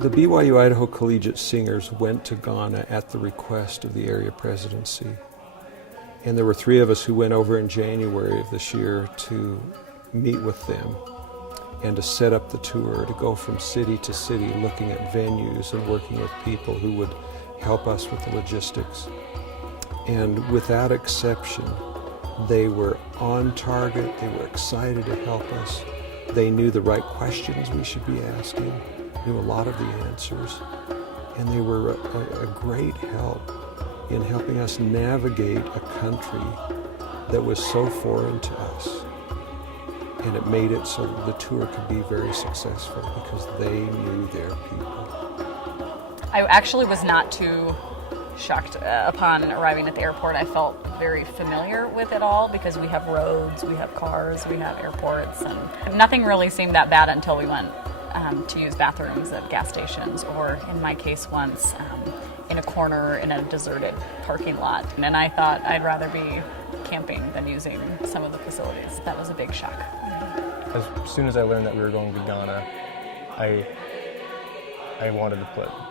The BYU Idaho Collegiate Singers went to Ghana at the request of the area presidency. And there were 3 of us who went over in January of this year to meet with them and to set up the tour, to go from city to city looking at venues and working with people who would help us with the logistics. And without exception, they were on target, they were excited to help us. They knew the right questions we should be asking, knew a lot of the answers, and they were a great help in helping us navigate a country that was so foreign to us. And it made it so that the tour could be very successful because they knew their people. I actually was not too shocked upon arriving at the airport. I felt very familiar with it all because we have roads, we have cars, we have airports, and nothing really seemed that bad until we went to use bathrooms at gas stations, or in my case once in a corner in a deserted parking lot. And I thought I'd rather be camping than using some of the facilities. That was a big shock. As soon as I learned that we were going to Ghana, I wanted to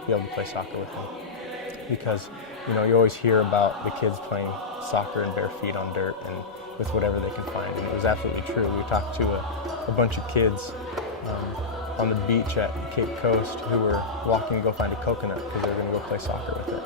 be able to play soccer with them, because you always hear about the kids playing soccer in bare feet on dirt and with whatever they can find, and it was absolutely true. We talked to a bunch of kids on the beach at Cape Coast who were walking to go find a coconut because they were going to go play soccer with it.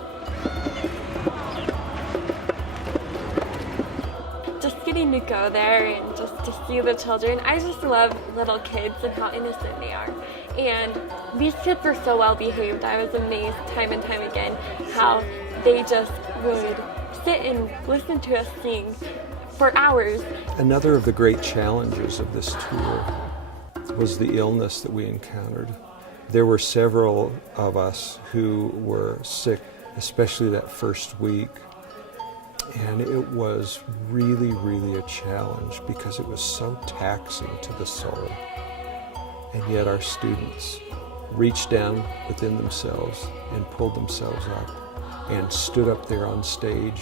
Just getting to go there and just to see the children. I just love little kids and how innocent they are. And these kids were so well behaved. I was amazed time and time again how they just would sit and listen to us sing for hours. Another of the great challenges of this tour was the illness that we encountered. There were several of us who were sick, especially that first week. And it was really, really a challenge because it was so taxing to the soul. And yet our students reached down within themselves and pulled themselves up and stood up there on stage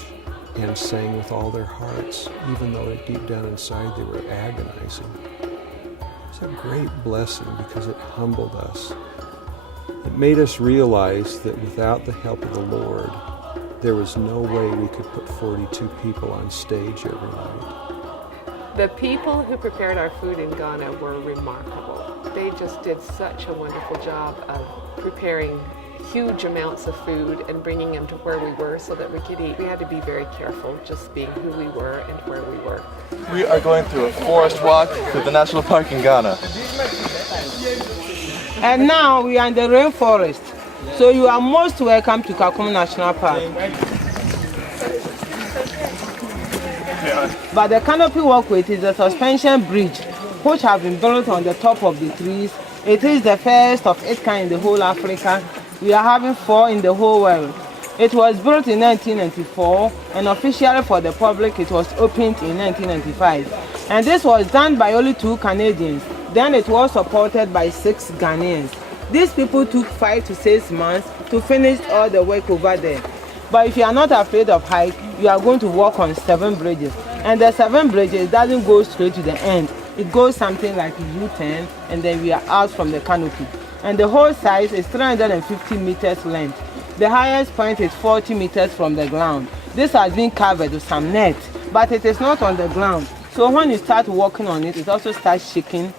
and sang with all their hearts, even though deep down inside they were agonizing. It was a great blessing because it humbled us. It made us realize that without the help of the Lord, there was no way we could put 42 people on stage every night. The people who prepared our food in Ghana were remarkable. They just did such a wonderful job of preparing huge amounts of food and bringing them to where we were so that we could eat. We had to be very careful just being who we were and where we were. We are going through a forest walk to the national park in Ghana. And now we are in the rainforest. So you are most welcome to Kakum National Park. But the canopy walkway is a suspension bridge which have been built on the top of the trees. It is the first of its kind in the whole Africa. We are having 4 in the whole world. It was built in 1994 and officially for the public it was opened in 1995. And this was done by only 2 Canadians. Then it was supported by 6 Ghanaians. These people took 5 to 6 months to finish all the work over there. But if you are not afraid of height, you are going to walk on 7 bridges. And the 7 bridges doesn't go straight to the end. It goes something like a U-turn, and then we are out from the canopy. And the whole size is 350 meters length. The highest point is 40 meters from the ground. This has been covered with some net, but it is not on the ground. So when you start walking on it, it also starts shaking,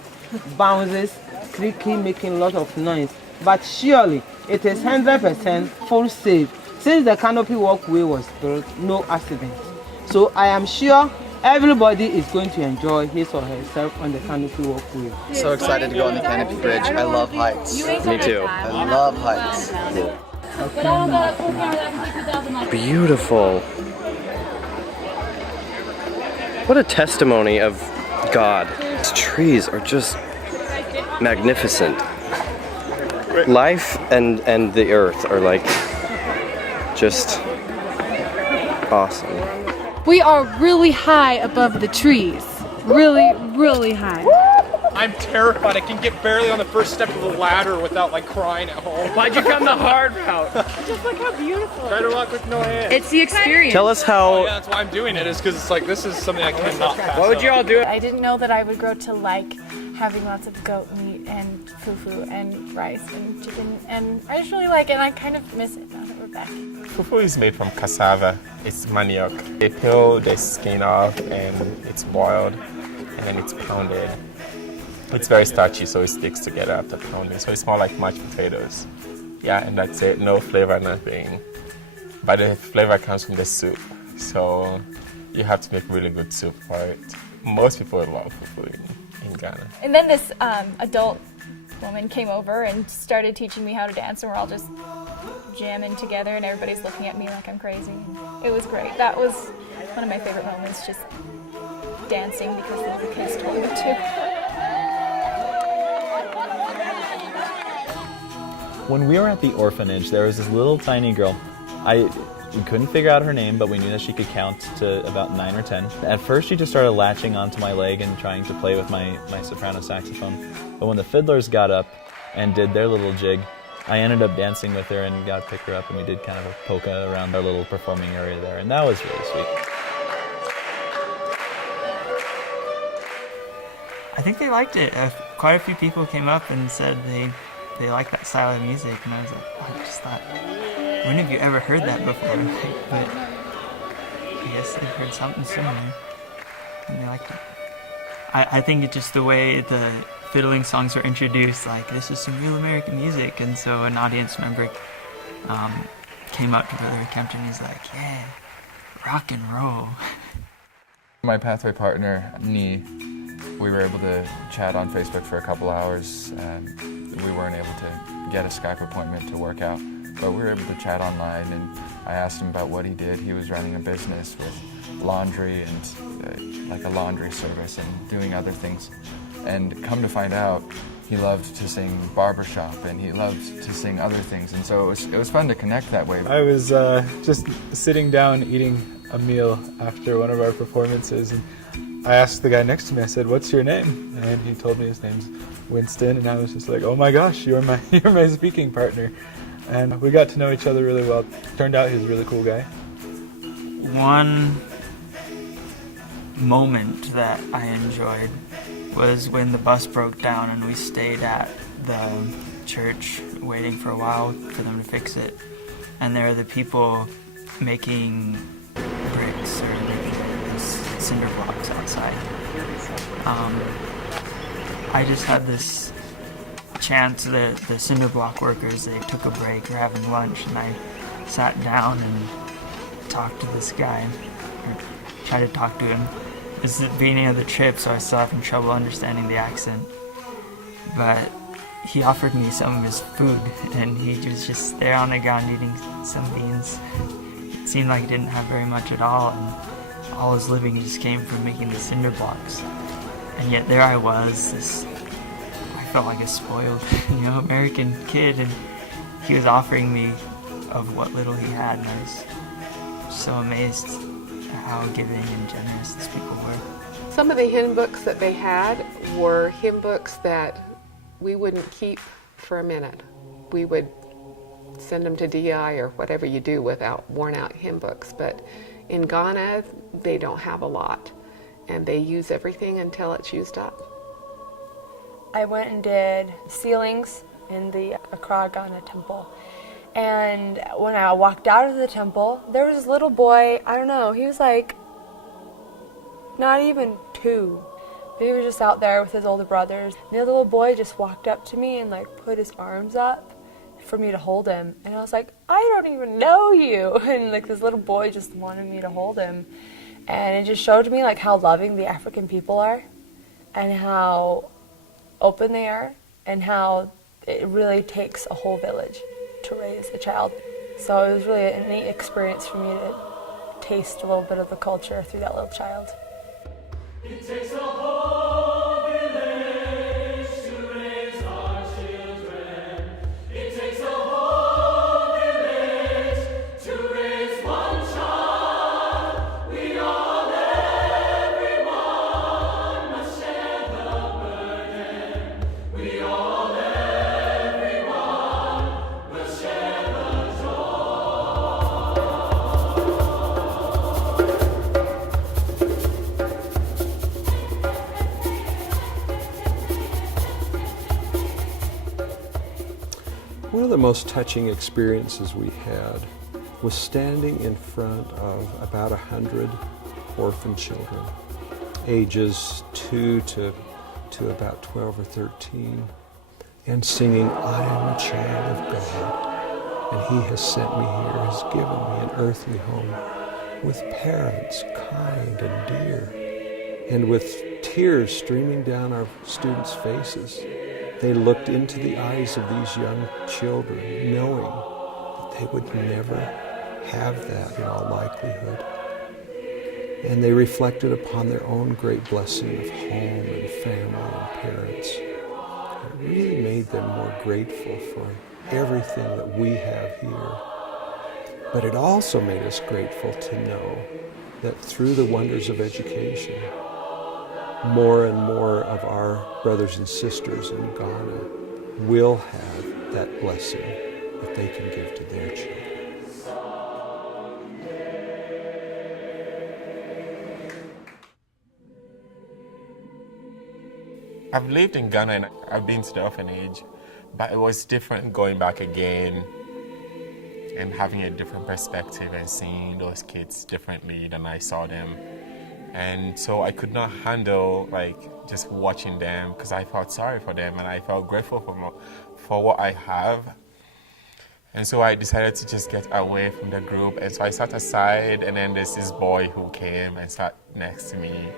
bounces, creaking, making a lot of noise. But surely it is 100% full safe. Since the canopy walkway was built, no accident. So I am sure everybody is going to enjoy his or herself on the canopy walkway. So excited to go on the canopy bridge. I love heights. Me too. I love heights. Beautiful. What a testimony of God. These trees are just magnificent. Life and the earth are like just awesome. We are really high above the trees. Really, really high. I'm terrified. I can get barely on the first step of the ladder without like crying at home. Why'd you come the hard route? Just look how beautiful. Try to walk with no hands. It's the experience. Tell us Oh, how. yeah, that's why I'm doing it, is because it's like, this is something I cannot pass What would up. you all do? I didn't know that I would grow to like having lots of goat meat and fufu and rice and chicken, and I just really like it, and I kind of miss it now that we're back. Fufu is made from cassava. It's manioc. They peel the skin off and it's boiled and it's pounded. It's very starchy, so it sticks together after pounding. So it's more like mashed potatoes. Yeah, and that's it. No flavor, nothing. But the flavor comes from the soup. So you have to make really good soup for it. Most people love fufu in Ghana. And then this adult woman came over and started teaching me how to dance, and we're all just jamming together, and everybody's looking at me like I'm crazy. It was great. That was one of my favorite moments, just dancing because the little kids told me to. When we were at the orphanage, there was this little tiny girl. We couldn't figure out her name, but we knew that she could count to about 9 or 10. At first, she just started latching onto my leg and trying to play with my soprano saxophone. But when the fiddlers got up and did their little jig, I ended up dancing with her and got to pick her up, and we did kind of a polka around our little performing area there, and that was really sweet. I think they liked it. Quite a few people came up and said they like that style of music, and I was like, I just thought, when have you ever heard that before? But I guess they've heard something similar, and they liked it. I think it's just the way the fiddling songs are introduced, like, this is some real American music, and so an audience member came up to Brother Kempton, he's like, yeah, rock and roll. My pathway partner, Nee, we were able to chat on Facebook for a couple hours. We weren't able to get a Skype appointment to work out, but we were able to chat online, and I asked him about what he did. He was running a business with laundry and like a laundry service and doing other things. And come to find out, he loved to sing barbershop and he loved to sing other things, and so it was fun to connect that way. I was just sitting down eating a meal after one of our performances, and I asked the guy next to me, I said, "What's your name?" And he told me his name's Winston, and I was just like, "Oh my gosh, you're my speaking partner." And we got to know each other really well. Turned out he's a really cool guy. One moment that I enjoyed was when the bus broke down and we stayed at the church waiting for a while for them to fix it. And there are the people making bricks or cinder blocks outside. I just had this chance that the cinder block workers, they took a break or having lunch, and I sat down and talked to this guy, or tried to talk to him. This is the beginning of the trip, so I was still having trouble understanding the accent. But he offered me some of his food, and he was just there on the ground eating some beans. It seemed like he didn't have very much at all, and all his living just came from making the cinder blocks. And yet there I was, I felt like a spoiled, American kid, and he was offering me of what little he had, and I was so amazed at how giving and generous these people were. Some of the hymn books that they had were hymn books that we wouldn't keep for a minute. We would send them to DI or whatever you do without worn out hymn books, but in Ghana they don't have a lot, and they use everything until it's used up. I went and did ceilings in the Accra, Ghana temple. And when I walked out of the temple, there was this little boy, I don't know, he was like not even 2. But he was just out there with his older brothers. And the little boy just walked up to me and like put his arms up for me to hold him. And I was like, I don't even know you. And like this little boy just wanted me to hold him. And it just showed me like how loving the African people are and how open they are and how it really takes a whole village to raise a child. So it was really a neat experience for me to taste a little bit of the culture through that little child. It takes a whole village to raise our children. It takes a whole village to raise one child. the most touching experiences we had was standing in front of about 100 orphan children, ages 2 to about 12 or 13, and singing, "I am a child of God, and He has sent me here, has given me an earthly home, with parents kind and dear." And with tears streaming down our students' faces, they looked into the eyes of these young children, knowing that they would never have that in all likelihood. And they reflected upon their own great blessing of home and family and parents. It really made them more grateful for everything that we have here. But it also made us grateful to know that through the wonders of education, more and more of our brothers and sisters in Ghana will have that blessing that they can give to their children. I've lived in Ghana and I've been to the orphanage, but it was different going back again and having a different perspective and seeing those kids differently than I saw them. And so I could not handle just watching them, because I felt sorry for them and I felt grateful for what I have. And so I decided to just get away from the group, and so I sat aside, and then there's this boy who came and sat next to me.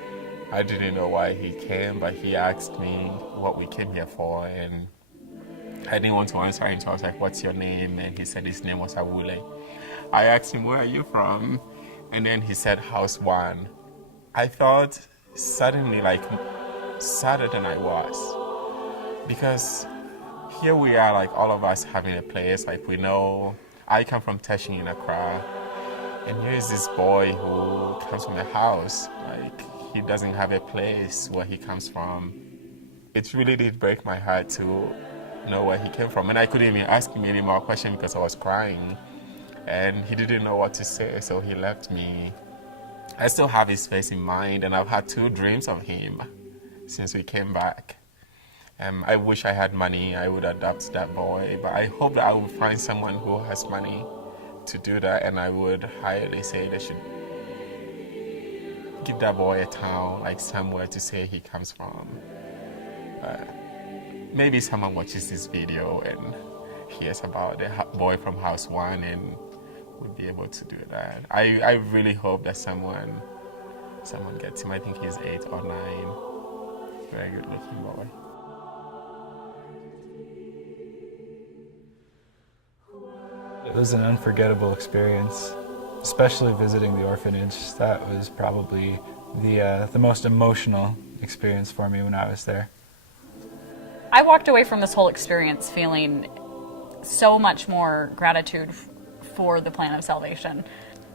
I didn't know why he came, but he asked me what we came here for, and I didn't want to answer him, so I was like, "What's your name?" And he said his name was Awule. I asked him, "Where are you from?" And then he said, "House 1. I felt suddenly sadder than I was, because here we are, all of us having a place, we know. I come from Teshin in Accra, and here's this boy who comes from a house, he doesn't have a place where he comes from. It really did break my heart to know where he came from, and I couldn't even ask him any more questions because I was crying, and he didn't know what to say, so he left me. I still have his face in mind, and I've had 2 dreams of him since we came back. I wish I had money, I would adopt that boy, but I hope that I will find someone who has money to do that, and I would highly say they should give that boy a town, somewhere to say he comes from. Maybe someone watches this video and hears about the boy from House 1 and would be able to do that. I really hope that someone gets him. I think he's 8 or 9. Very good looking boy. It was an unforgettable experience, especially visiting the orphanage. That was probably the most emotional experience for me when I was there. I walked away from this whole experience feeling so much more gratitude for the plan of salvation.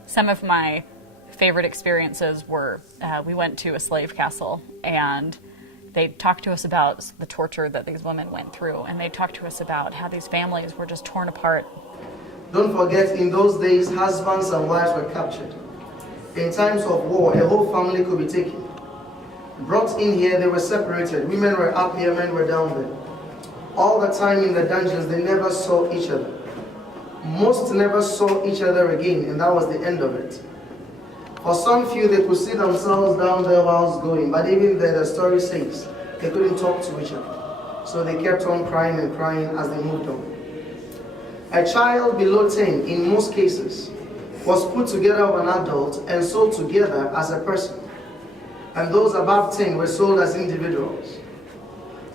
Some of my favorite experiences were we went to a slave castle, and they talked to us about the torture that these women went through, and they talked to us about how these families were just torn apart. Don't forget, in those days, husbands and wives were captured. In times of war, a whole family could be taken. Brought in here, they were separated. Women were up here, men were down there. All the time in the dungeons, they never saw each other. Most never saw each other again, and that was the end of it. For some few, they could see themselves down there while it's going, but even there, the story says, they couldn't talk to each other. So they kept on crying and crying as they moved on. A child below 10, in most cases, was put together with an adult and sold together as a person. And those above 10 were sold as individuals.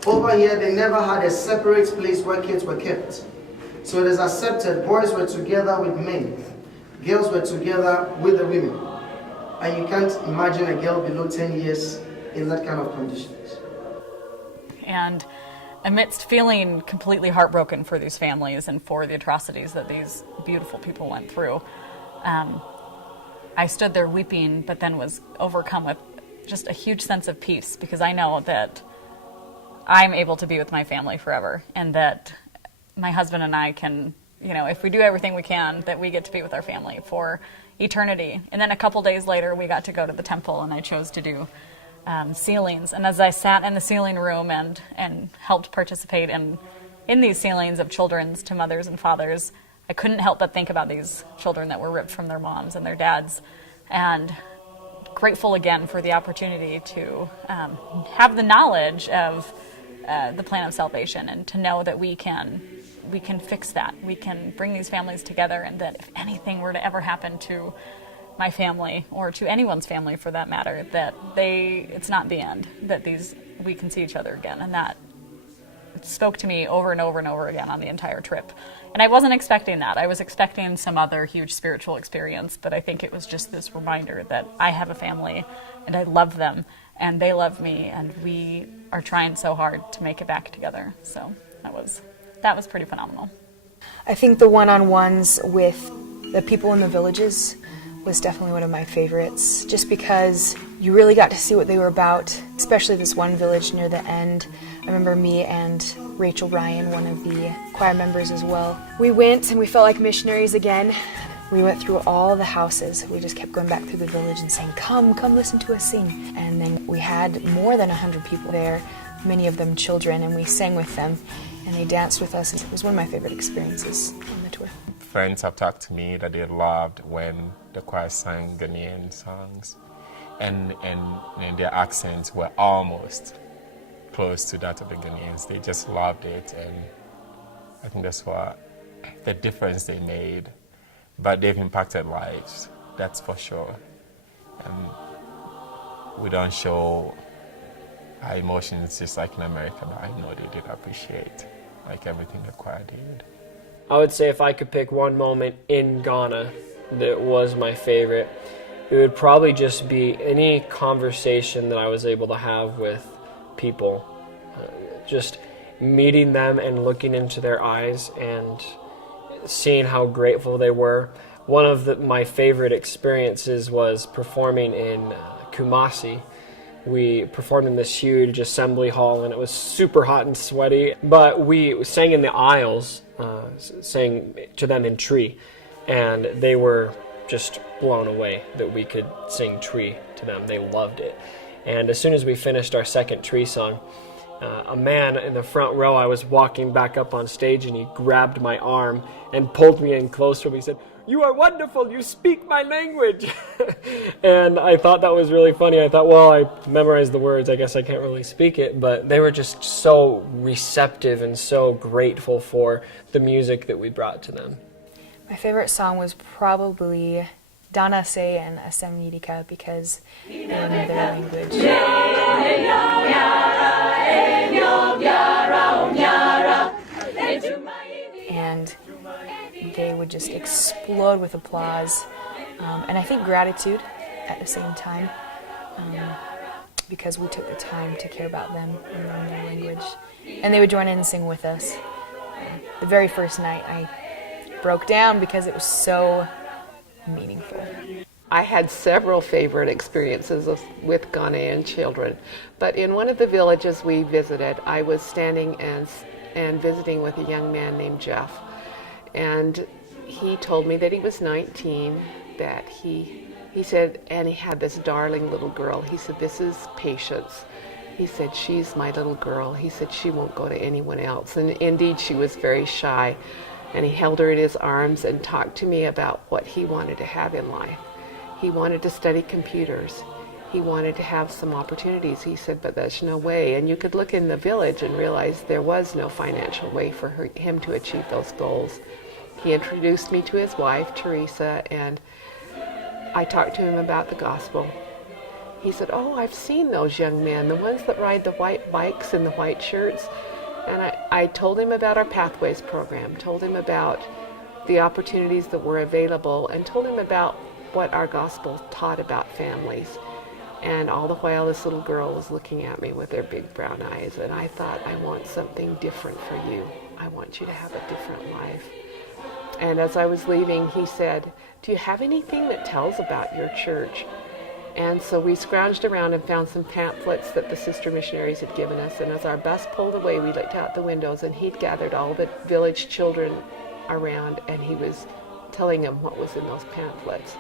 Over here, they never had a separate place where kids were kept. So it is accepted boys were together with men, girls were together with the women. And you can't imagine a girl below 10 years in that kind of conditions. And amidst feeling completely heartbroken for these families and for the atrocities that these beautiful people went through, I stood there weeping, but then was overcome with just a huge sense of peace, because I know that I'm able to be with my family forever, and that my husband and I can, if we do everything we can, that we get to be with our family for eternity. And then a couple days later, we got to go to the temple, and I chose to do sealings. And as I sat in the sealing room and helped participate in in these ceilings of children's to mothers and fathers, I couldn't help but think about these children that were ripped from their moms and their dads, and grateful again for the opportunity to have the knowledge of the plan of salvation, and to know that we can fix that. We can bring these families together, and that if anything were to ever happen to my family, or to anyone's family for that matter, that it's not the end, that we can see each other again. And that spoke to me over and over and over again on the entire trip. And I wasn't expecting that. I was expecting some other huge spiritual experience, but I think it was just this reminder that I have a family and I love them and they love me, and we are trying so hard to make it back together. So that was pretty phenomenal. I think the one-on-ones with the people in the villages was definitely one of my favorites, just because you really got to see what they were about, especially this one village near the end. I remember me and Rachel Ryan, one of the choir members as well. We went and we felt like missionaries again. We went through all the houses. We just kept going back through the village and saying, come listen to us sing. And then we had more than 100 people there, many of them children, and we sang with them and they danced with us. It was one of my favorite experiences on the tour. Friends have talked to me that they loved when the choir sang Ghanaian songs, and their accents were almost close to that of the Ghanaians. They just loved it, and I think that's what the difference they made. But they've impacted lives, that's for sure. We don't show our emotions just like in America, but I know they did appreciate like everything the choir did. I would say if I could pick one moment in Ghana that was my favorite, it would probably just be any conversation that I was able to have with people. Just meeting them and looking into their eyes and seeing how grateful they were. One of my favorite experiences was performing in Kumasi. We performed in this huge assembly hall, and it was super hot and sweaty, but we sang in the aisles, sang to them in Tree, and they were just blown away that we could sing Tree to them. They loved it. And as soon as we finished our second Tree song, a man in the front row, I was walking back up on stage, and he grabbed my arm and pulled me in close to him. He said, "You are wonderful, you speak my language." And I thought that was really funny. I thought, well, I memorized the words, I guess I can't really speak it, but they were just so receptive and so grateful for the music that we brought to them. My favorite song was probably Dana Se and Asemnidika, because in their language. And they would just explode with applause, and I think gratitude at the same time, because we took the time to care about them and learn their language. And they would join in and sing with us. The very first night I broke down because it was so meaningful. I had several favorite experiences with Ghanaian children, but in one of the villages we visited, I was standing and visiting with a young man named Jeff, and he told me that he was 19, that he said, and he had this darling little girl. He said, "This is Patience." He said, "She's my little girl." He said, "She won't go to anyone else." And indeed, she was very shy. And he held her in his arms and talked to me about what he wanted to have in life. He wanted to study computers. He wanted to have some opportunities. He said, but there's no way. And you could look in the village and realize there was no financial way for him to achieve those goals. He introduced me to his wife, Teresa, and I talked to him about the gospel. He said, "Oh, I've seen those young men, the ones that ride the white bikes and the white shirts." And I told him about our Pathways program, told him about the opportunities that were available, and told him about what our gospel taught about families. And all the while this little girl was looking at me with her big brown eyes, and I thought, I want something different for you. I want you to have a different life. And as I was leaving, he said, "Do you have anything that tells about your church?" And so we scrounged around and found some pamphlets that the sister missionaries had given us. And as our bus pulled away, we looked out the windows, and he'd gathered all the village children around, and he was telling them what was in those pamphlets.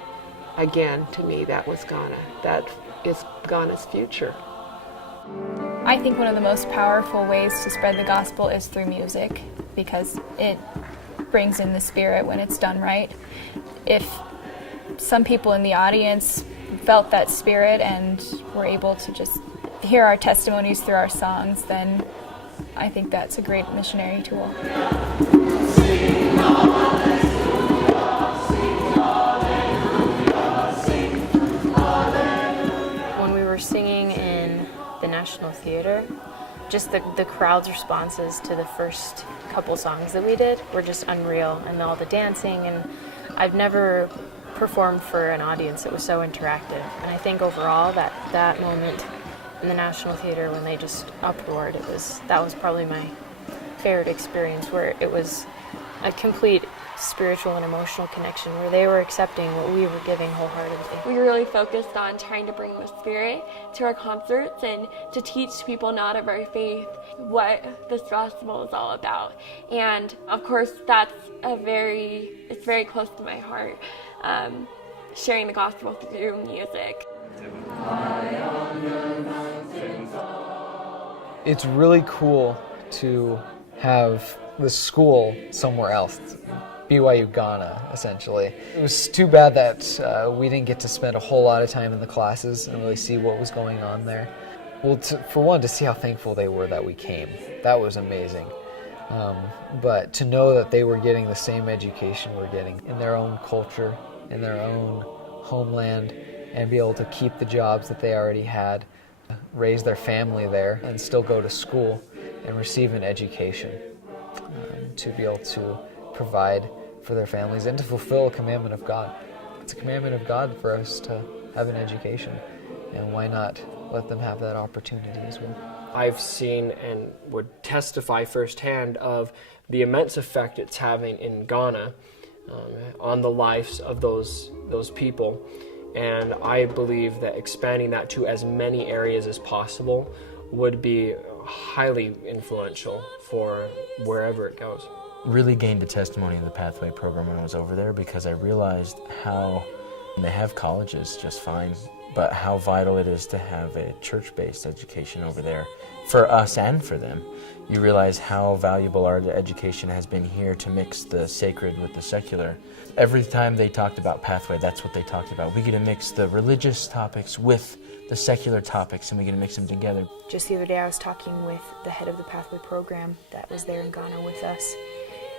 Again, to me, that was Ghana. That is Ghana's future. I think one of the most powerful ways to spread the gospel is through music, because it brings in the spirit when it's done right. If some people in the audience felt that spirit and were able to just hear our testimonies through our songs, then I think that's a great missionary tool. When we were singing in the National Theater, just the crowd's responses to the first couple songs that we did were just unreal, and all the dancing, and I've never performed for an audience that was so interactive. And I think overall that moment in the National Theater when they just uproared, that was probably my favorite experience, where it was a complete spiritual and emotional connection where they were accepting what we were giving wholeheartedly. We really focused on trying to bring the Spirit to our concerts and to teach people not of our faith what this gospel is all about. And of course, it's very close to my heart, sharing the gospel through music. It's really cool to have the school somewhere else. BYU Ghana, essentially. It was too bad that we didn't get to spend a whole lot of time in the classes and really see what was going on there. Well, for one, to see how thankful they were that we came. That was amazing. But to know that they were getting the same education we're getting in their own culture, in their own homeland, and be able to keep the jobs that they already had, raise their family there, and still go to school and receive an education, to be able to provide for their families and to fulfill a commandment of God. It's a commandment of God for us to have an education, and why not let them have that opportunity as well? I've seen and would testify firsthand of the immense effect it's having in Ghana on the lives of those people, and I believe that expanding that to as many areas as possible would be highly influential for wherever it goes. Really gained a testimony of the Pathway program when I was over there, because I realized how they have colleges just fine, but how vital it is to have a church-based education over there for us and for them. You realize how valuable our education has been here to mix the sacred with the secular. Every time they talked about Pathway, that's what they talked about. We get to mix the religious topics with the secular topics, and we get to mix them together. Just the other day I was talking with the head of the Pathway program that was there in Ghana with us,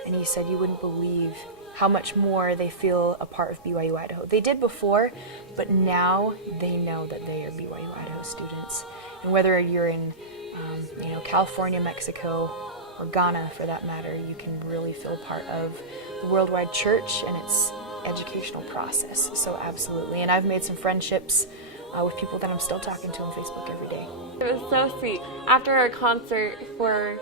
and he said you wouldn't believe how much more they feel a part of BYU Idaho. They did before, but now they know that they are BYU Idaho students. And whether you're in California, Mexico, or Ghana for that matter, you can really feel part of the worldwide church and its educational process. So absolutely. And I've made some friendships with people that I'm still talking to on Facebook every day. It was so sweet. After our concert for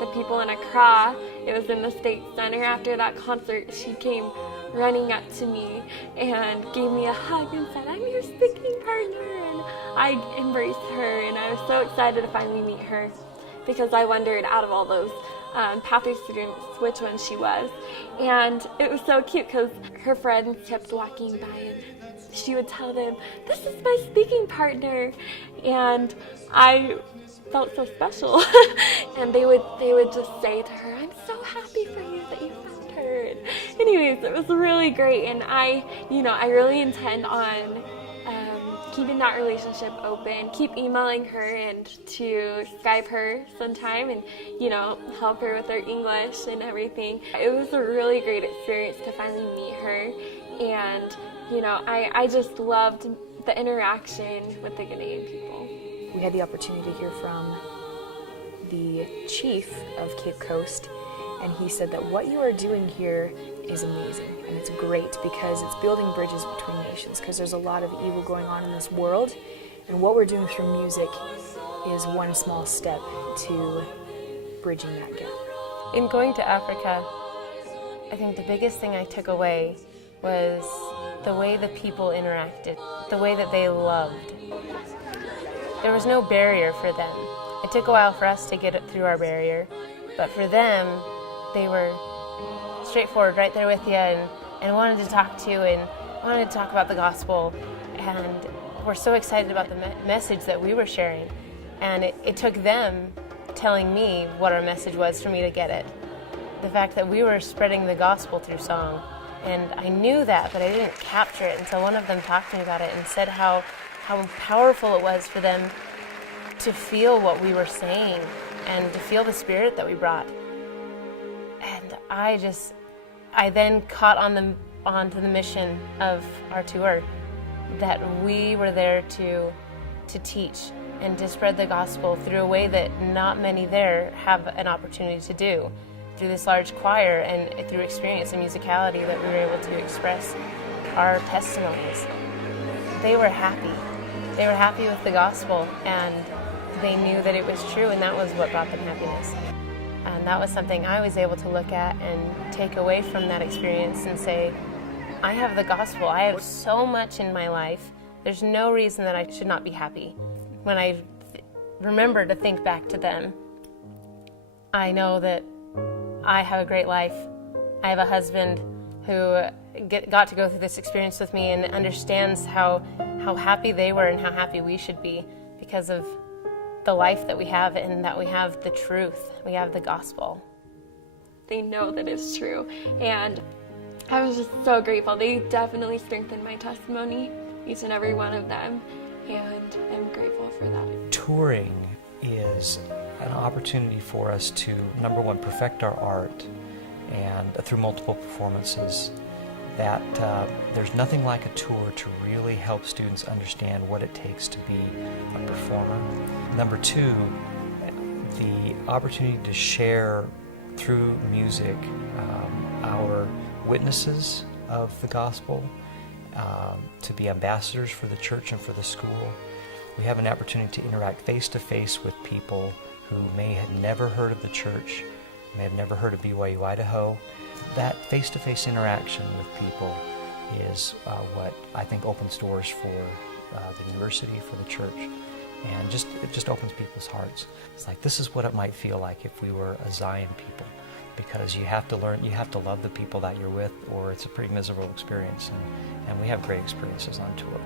the people in Accra, it was in the State Center. After that concert, she came running up to me and gave me a hug and said, "I'm your speaking partner." And I embraced her, and I was so excited to finally meet her, because I wondered, out of all those Pathway students, which one she was. And it was so cute because her friends kept walking by and she would tell them, "This is my speaking partner." And I felt so special. And they would just say to her, "I'm so happy for you that you found her." And anyways, it was really great, and I really intend on keeping that relationship open, keep emailing her and to Skype her sometime and, help her with her English and everything. It was a really great experience to finally meet her, and, I just loved the interaction with the Ghanaian people. We had the opportunity to hear from the chief of Cape Coast, and he said that what you are doing here is amazing, and it's great because it's building bridges between nations, because there's a lot of evil going on in this world, and what we're doing through music is one small step to bridging that gap. In going to Africa, I think the biggest thing I took away was the way the people interacted, the way that they loved. There was no barrier for them. It took a while for us to get it through our barrier, but for them, they were straightforward, right there with you, and wanted to talk to you and wanted to talk about the gospel. And were so excited about the message that we were sharing. And it took them telling me what our message was for me to get it. The fact that we were spreading the gospel through song. And I knew that, but I didn't capture it until one of them talked to me about it and said how powerful it was for them to feel what we were saying and to feel the spirit that we brought. And I then caught onto the mission of our tour, that we were there to teach and to spread the gospel through a way that not many there have an opportunity to do, through this large choir and through experience and musicality that we were able to express our testimonies. They were happy. They were happy with the gospel, and they knew that it was true, and that was what brought them happiness. And that was something I was able to look at and take away from that experience and say, I have the gospel. I have so much in my life. There's no reason that I should not be happy. When I remember to think back to them, I know that I have a great life. I have a husband who got to go through this experience with me and understands how happy they were and how happy we should be because of the life that we have, and that we have the truth. We have the gospel. They know that it's true, and I was just so grateful. They definitely strengthened my testimony, each and every one of them, and I'm grateful for that. Touring is an opportunity for us to, number one, perfect our art, and through multiple performances, that there's nothing like a tour to really help students understand what it takes to be a performer. Number two, the opportunity to share through music our witnesses of the gospel, to be ambassadors for the church and for the school. We have an opportunity to interact face-to-face with people who may have never heard of the church, may have never heard of BYU Idaho. That face-to-face interaction with people is what I think opens doors for the university, for the church, and it just opens people's hearts. It's like, this is what it might feel like if we were a Zion people, because you have to learn, you have to love the people that you're with, or it's a pretty miserable experience, and we have great experiences on tour.